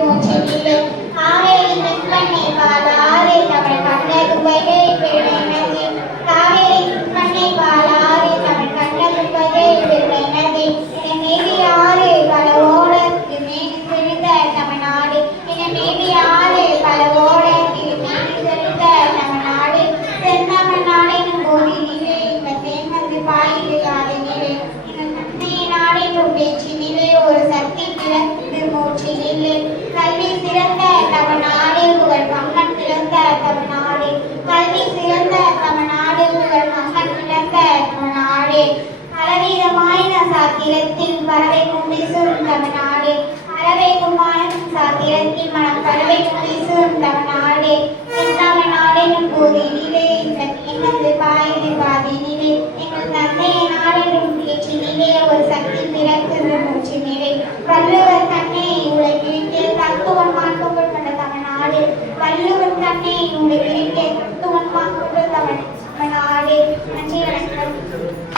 மூச்சினிலே ஆரேரி நெற்பண்ணை பாலாரே தமிழ் கண்ணது வைகை விளைநதி காவேரி நெற்பண்ணை பாலாரே தமிழ் கண்ணது வைகை விளைநதி என மேவி ஆறு பல ஓடற்கு மேனி செழித்த தமிழ்நாடு என மேவி ஆறு பல ஓடற்கு மேனி செழித்த தமிழ்நாடு செந்தமிழ்நாடு எனும் போதினிலே இந்த தேன்மது பாயுது காதினிலே நாடென்றும் பேச்சினிலே ஒரு சக்தி பிறந்து மூச்சினிலே கல்வி சிறந்த தமிழ்நாடு புகழ் கம்பன் பிறந்த தமிழ்நாடு கல்வி சிறந்த தமிழ்நாடு புகழ் கம்பன் பிறந்த தமிழ்நாடு அளவீதமாயின சாத்திரத்தில் பறவை கும்பிசும் தமிழ்நாடு அளவைக்குமான சாத்திரத்தில் மனம் பறவை கும்பிசும் தமிழ்நாடு தமிழ்நாடெனும் போதினிலே இந்த தேனது பாயுது பாதினிலே எங்கள் தந்தைய நாடெனும் பேச்சினிலே ஒரு சக்தி பிறக்குது மூச்சினிலே வள்ளுவர் தன்னை உலகிற்கு தத்துவம் மாண்புகள் கொண்ட தமிழ்நாடு வள்ளுவர் தன்னை உலகிற்கு தத்துவம் மாண்புகள் தமிழ்நாடு. நன்றி, வணக்கம்.